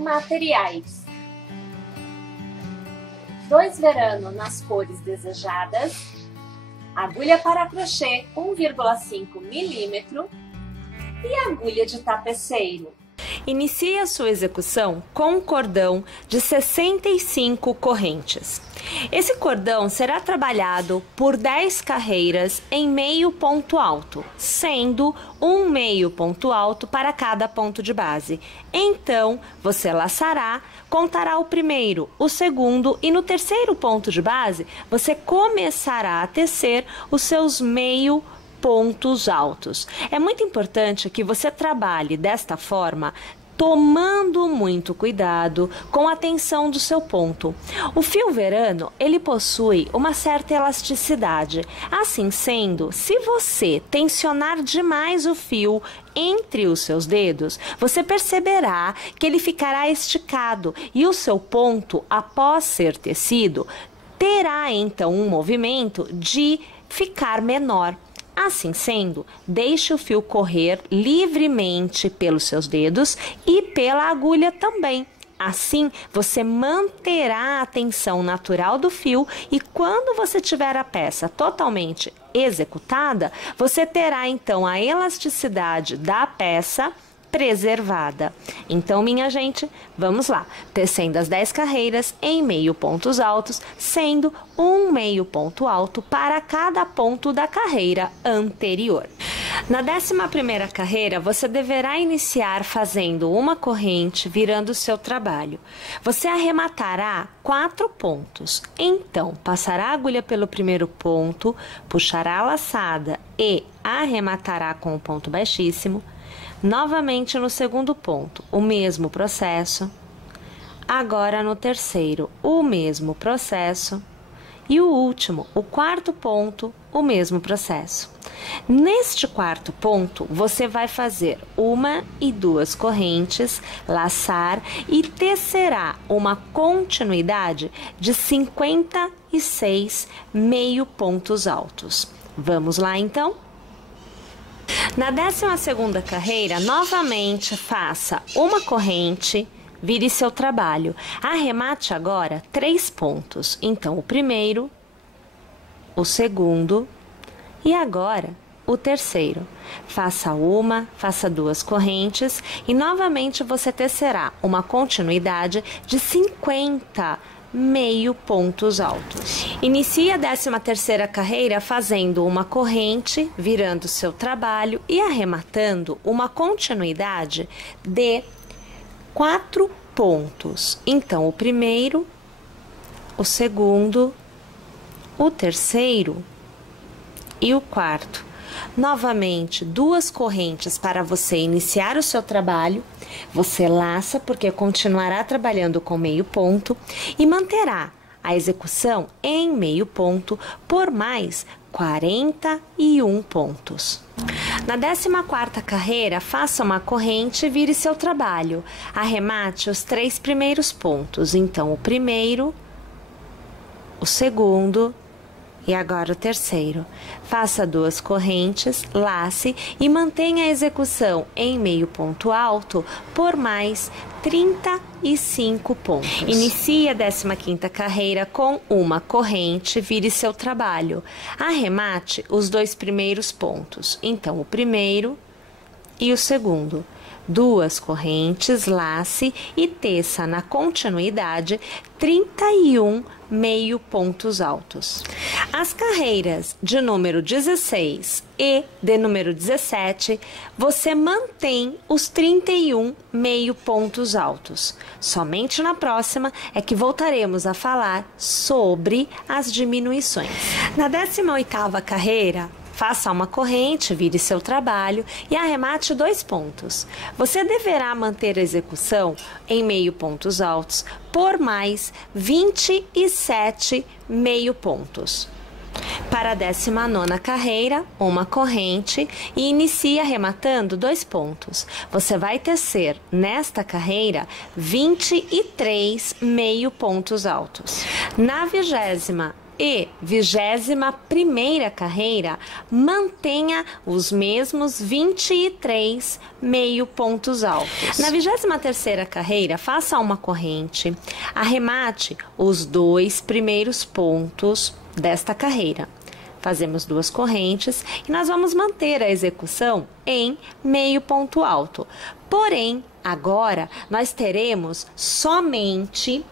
Materiais: 2 verano nas cores desejadas, agulha para crochê 1,5 mm e agulha de tapeceiro. Inicie a sua execução com um cordão de 65 correntes. Esse cordão será trabalhado por 10 carreiras em meio ponto alto, sendo um meio ponto alto para cada ponto de base. Então, você laçará, contará o primeiro, o segundo e no terceiro ponto de base, você começará a tecer os seus meio pontos altos. É muito importante que você trabalhe desta forma, tomando muito cuidado com a tensão do seu ponto. O fio verano, ele possui uma certa elasticidade. Assim sendo, se você tensionar demais o fio entre os seus dedos, você perceberá que ele ficará esticado e o seu ponto, após ser tecido, terá então um movimento de ficar menor. Assim sendo, deixe o fio correr livremente pelos seus dedos e pela agulha também. Assim, você manterá a tensão natural do fio e quando você tiver a peça totalmente executada, você terá então a elasticidade da peça preservada. Então, minha gente, vamos lá, tecendo as 10 carreiras em meio pontos altos, sendo um meio ponto alto para cada ponto da carreira anterior. Na 11ª carreira, você deverá iniciar fazendo uma corrente virando o seu trabalho. Você arrematará 4 pontos. Então, passará a agulha pelo primeiro ponto, puxará a laçada e arrematará com o ponto baixíssimo. Novamente no segundo ponto, o mesmo processo. Agora no terceiro, o mesmo processo. E o último, o quarto ponto, o mesmo processo. Neste quarto ponto, você vai fazer 1 e 2 correntes, laçar e tecerá uma continuidade de 56 meio pontos altos. Vamos lá então? Na 12ª carreira, novamente faça uma corrente, vire seu trabalho. Arremate agora 3 pontos. Então, o primeiro, o segundo e agora o terceiro. Faça 2 correntes e novamente você tecerá uma continuidade de 50 meio pontos altos. Inicie a 13ª carreira fazendo uma corrente, virando seu trabalho e arrematando uma continuidade de 4 pontos. Então, o primeiro, o segundo, o terceiro e o quarto. Novamente, 2 correntes para você iniciar o seu trabalho. Você laça porque continuará trabalhando com meio ponto e manterá a execução em meio ponto por mais 41 pontos. Na 14ª carreira, faça uma corrente e vire seu trabalho. Arremate os 3 primeiros pontos. Então, o primeiro, o segundo e agora o terceiro. Faça 2 correntes, lace e mantenha a execução em meio ponto alto por mais 35 pontos. Inicie a 15ª carreira com uma corrente, vire seu trabalho. Arremate os 2 primeiros pontos. Então, o primeiro e o segundo. 2 correntes, lace e teça na continuidade 31 meio pontos altos. As carreiras de número 16 e de número 17, você mantém os 31 meio pontos altos. Somente na próxima é que voltaremos a falar sobre as diminuições. Na 18ª carreira, faça uma corrente, vire seu trabalho e arremate 2 pontos. Você deverá manter a execução em meio pontos altos por mais 27 meio pontos. Para a 19ª carreira, uma corrente e inicie arrematando 2 pontos. Você vai tecer nesta carreira 23 meio pontos altos. Na 20ª e 21ª carreira, mantenha os mesmos 23 meio pontos altos. Na 23ª carreira, faça uma corrente, arremate os 2 primeiros pontos desta carreira. Fazemos 2 correntes e nós vamos manter a execução em meio ponto alto. Porém, agora nós teremos somente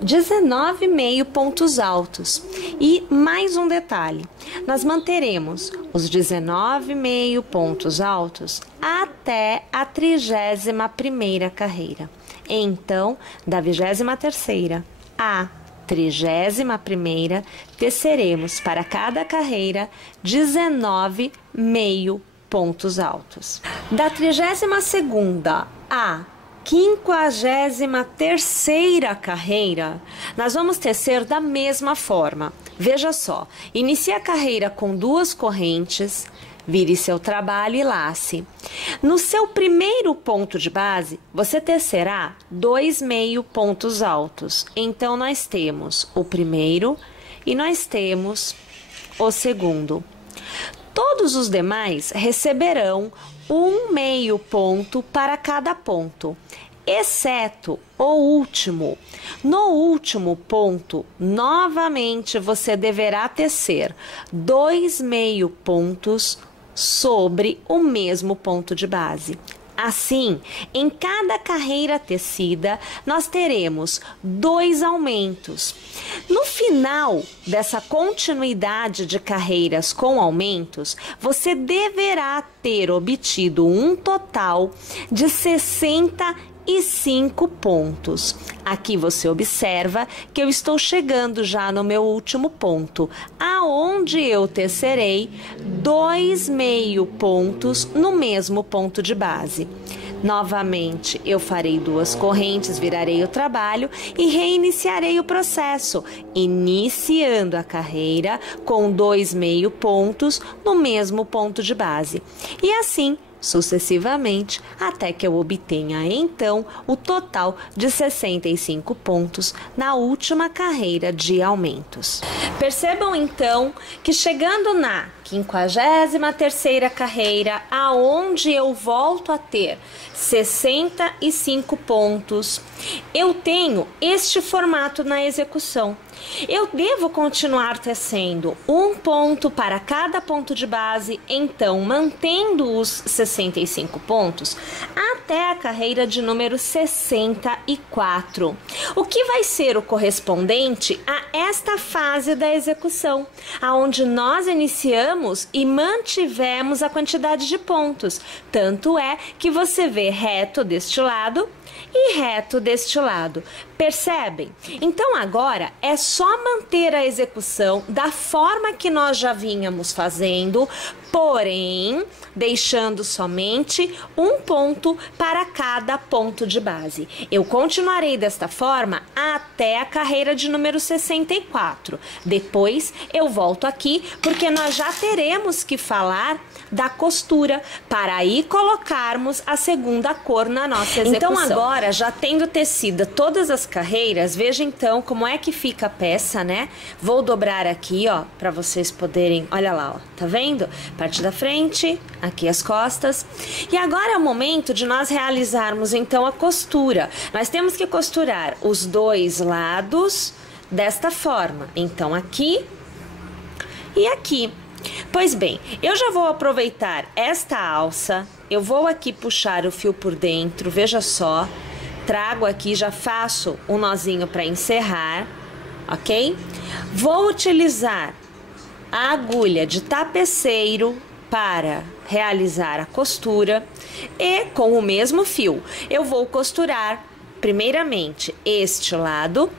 19 meio pontos altos. E mais um detalhe, nós manteremos os 19 meio pontos altos até a 31ª carreira. Então, da 23ª a 31ª, teceremos para cada carreira 19 meio pontos altos. Da 32ª a 53ª carreira, nós vamos tecer da mesma forma. Veja só, inicie a carreira com 2 correntes, vire seu trabalho e lace. No seu primeiro ponto de base, você tecerá 2 meio pontos altos. Então, nós temos o primeiro e nós temos o segundo. Todos os demais receberão 1 meio ponto para cada ponto, exceto o último. No último ponto, novamente você deverá tecer 2 meio pontos sobre o mesmo ponto de base. Assim, em cada carreira tecida, nós teremos 2 aumentos. No final dessa continuidade de carreiras com aumentos, você deverá ter obtido um total de 65 pontos. Aqui você observa que eu estou chegando já no meu último ponto, aonde eu tecerei 2 meio pontos no mesmo ponto de base. Novamente, eu farei 2 correntes, virarei o trabalho e reiniciarei o processo, iniciando a carreira com 2 meio pontos no mesmo ponto de base. E assim, sucessivamente, até que eu obtenha então o total de 65 pontos na última carreira de aumentos. Percebam então que chegando na 53ª carreira, aonde eu volto a ter 65 pontos, eu tenho este formato na execução. Eu devo continuar tecendo 1 ponto para cada ponto de base, então mantendo os 65 pontos até a carreira de número 64, o que vai ser o correspondente a esta fase da execução, aonde nós iniciamos e mantivemos a quantidade de pontos. Tanto é que você vê reto deste lado e reto deste lado. Percebem? Então agora é só manter a execução da forma que nós já vínhamos fazendo, porém deixando somente 1 ponto para cada ponto de base. Eu continuarei desta forma até a carreira de número 64. Depois eu volto aqui porque nós já teremos que falar da costura para aí colocarmos a segunda cor na nossa execução. Então agora, já tendo tecido todas as carreiras, veja então como é que fica a peça, né? Vou dobrar aqui, ó, para vocês poderem, olha lá, ó, tá vendo? Parte da frente, aqui as costas. E agora é o momento de nós realizarmos então a costura. Nós temos que costurar os 2 lados desta forma. Então aqui e aqui. Pois bem, eu já vou aproveitar esta alça, eu vou aqui puxar o fio por dentro, veja só, trago aqui, já faço um nozinho para encerrar, ok? Vou utilizar a agulha de tapeceiro para realizar a costura e com o mesmo fio eu vou costurar primeiramente este lado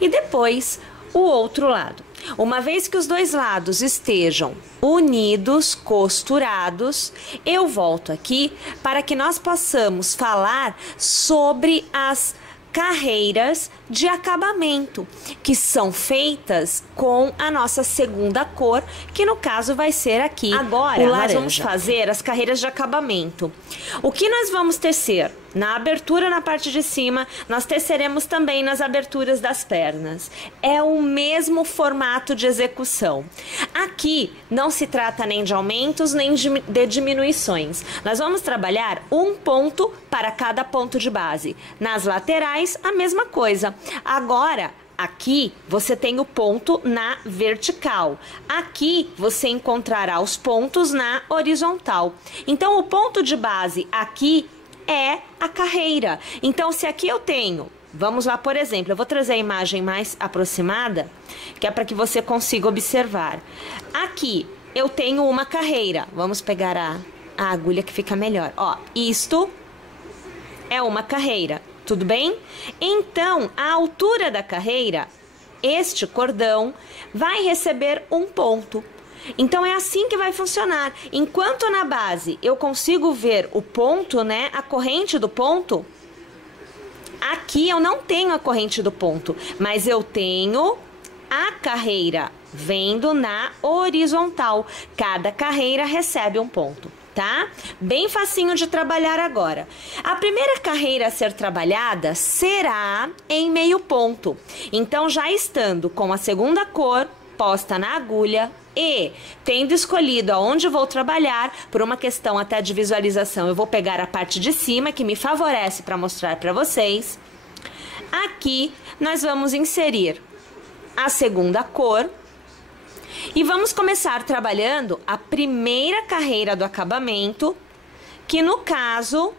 e depois o outro lado. Uma vez que os 2 lados estejam unidos, costurados, eu volto aqui para que nós possamos falar sobre as carreiras de acabamento, que são feitas com a nossa segunda cor, que no caso vai ser aqui. Agora nós vamos fazer as carreiras de acabamento. O que nós vamos tecer? na abertura na parte de cima, nós teceremos também nas aberturas das pernas. É o mesmo formato de execução. Aqui não se trata nem de aumentos, nem de diminuições. Nós vamos trabalhar um ponto para cada ponto de base. Nas laterais, a mesma coisa. Agora, aqui você tem o ponto na vertical. Aqui você encontrará os pontos na horizontal. Então, o ponto de base aqui é a carreira. Então, se aqui eu tenho, vamos lá, por exemplo, eu vou trazer a imagem mais aproximada, que é para que você consiga observar. Aqui eu tenho uma carreira. Vamos pegar a agulha que fica melhor. Ó, isto é uma carreira, tudo bem? Então, a altura da carreira, este cordão vai receber um ponto. Então, é assim que vai funcionar. Enquanto na base eu consigo ver o ponto, né, a corrente do ponto, aqui eu não tenho a corrente do ponto, mas eu tenho a carreira vendo na horizontal. Cada carreira recebe um ponto, tá? Bem facinho de trabalhar agora. A primeira carreira a ser trabalhada será em meio ponto. Então, já estando com a segunda cor posta na agulha e tendo escolhido aonde vou trabalhar, por uma questão até de visualização, eu vou pegar a parte de cima, que me favorece para mostrar para vocês. Aqui nós vamos inserir a segunda cor e vamos começar trabalhando a primeira carreira do acabamento, que no caso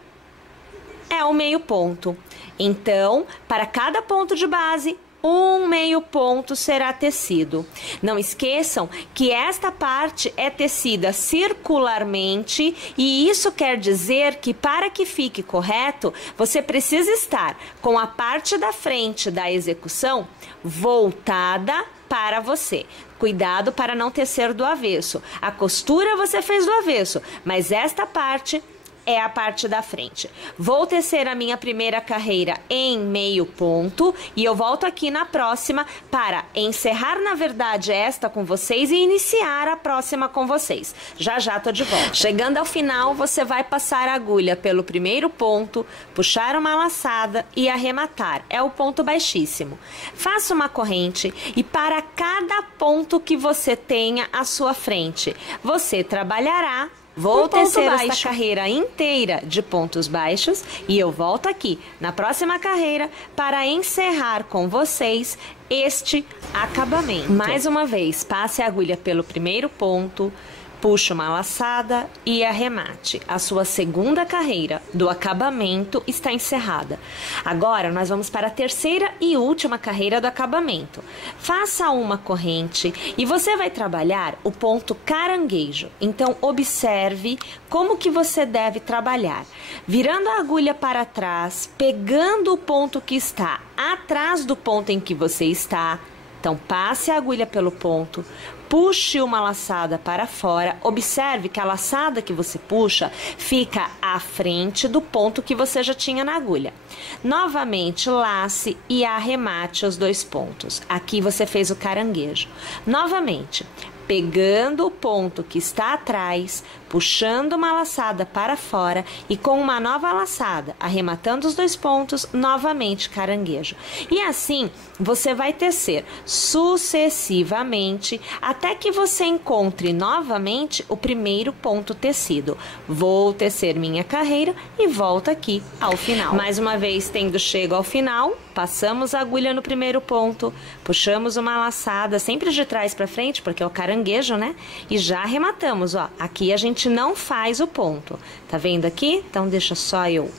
é o meio ponto. Então, para cada ponto de base, um meio ponto será tecido. Não esqueçam que esta parte é tecida circularmente, e isso quer dizer que, para que fique correto, você precisa estar com a parte da frente da execução voltada para você. Cuidado para não tecer do avesso. A costura você fez do avesso, mas esta parte é a parte da frente. Vou tecer a minha primeira carreira em meio ponto e eu volto aqui na próxima para encerrar, na verdade, esta com vocês e iniciar a próxima com vocês. Já já tô de volta. Chegando ao final, você vai passar a agulha pelo primeiro ponto, puxar uma laçada e arrematar. É o ponto baixíssimo. Faça uma corrente e para cada ponto que você tenha à sua frente, você trabalhará. Vou tecer esta carreira inteira de pontos baixos e eu volto aqui na próxima carreira para encerrar com vocês este acabamento. Mais uma vez, passe a agulha pelo primeiro ponto, puxe uma laçada e arremate. A sua segunda carreira do acabamento está encerrada. Agora, nós vamos para a terceira e última carreira do acabamento. Faça uma corrente e você vai trabalhar o ponto caranguejo. Então, observe como que você deve trabalhar. Virando a agulha para trás, pegando o ponto que está atrás do ponto em que você está. Então, passe a agulha pelo ponto, puxe uma laçada para fora, observe que a laçada que você puxa fica à frente do ponto que você já tinha na agulha. Novamente, lace e arremate os dois pontos. Aqui você fez o caranguejo. Novamente, pegando o ponto que está atrás, puxando uma laçada para fora e com uma nova laçada, arrematando os dois pontos, novamente caranguejo. E assim, você vai tecer sucessivamente até que você encontre novamente o primeiro ponto tecido. Vou tecer minha carreira e volto aqui ao final. Mais uma vez, tendo chego ao final, passamos a agulha no primeiro ponto, puxamos uma laçada, sempre de trás para frente, porque é o caranguejo, né? E já arrematamos, ó. Aqui a gente não faz o ponto. Tá vendo aqui? Então, deixa só eu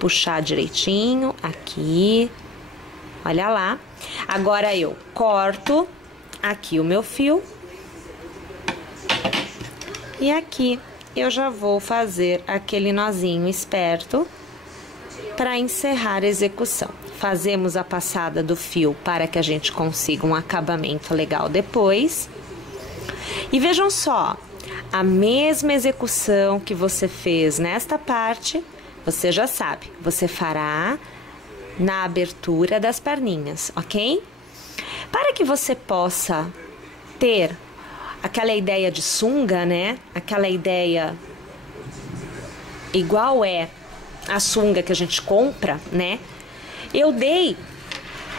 puxar direitinho aqui. Olha lá. Agora eu corto aqui o meu fio. E aqui eu já vou fazer aquele nozinho esperto para encerrar a execução. Fazemos a passada do fio para que a gente consiga um acabamento legal depois. E vejam só, a mesma execução que você fez nesta parte, você já sabe, você fará na abertura das perninhas, ok? Para que você possa ter aquela ideia de sunga, né? Aquela ideia igual é a sunga que a gente compra, né? Eu dei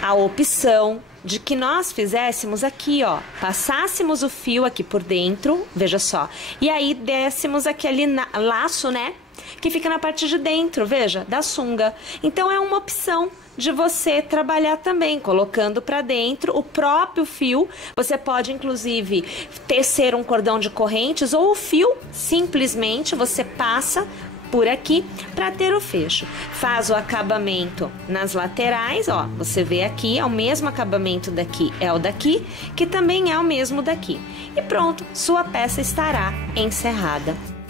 a opção de que nós fizéssemos aqui, ó, passássemos o fio aqui por dentro, veja só, e aí dessemos aquele laço, né, que fica na parte de dentro, veja, da sunga. Então é uma opção de você trabalhar também, colocando para dentro o próprio fio. Você pode inclusive tecer um cordão de correntes ou o fio, simplesmente você passa por aqui para ter o fecho. Faz o acabamento nas laterais, ó, você vê aqui, é o mesmo acabamento daqui, é o daqui, que também é o mesmo daqui. E pronto, sua peça estará encerrada.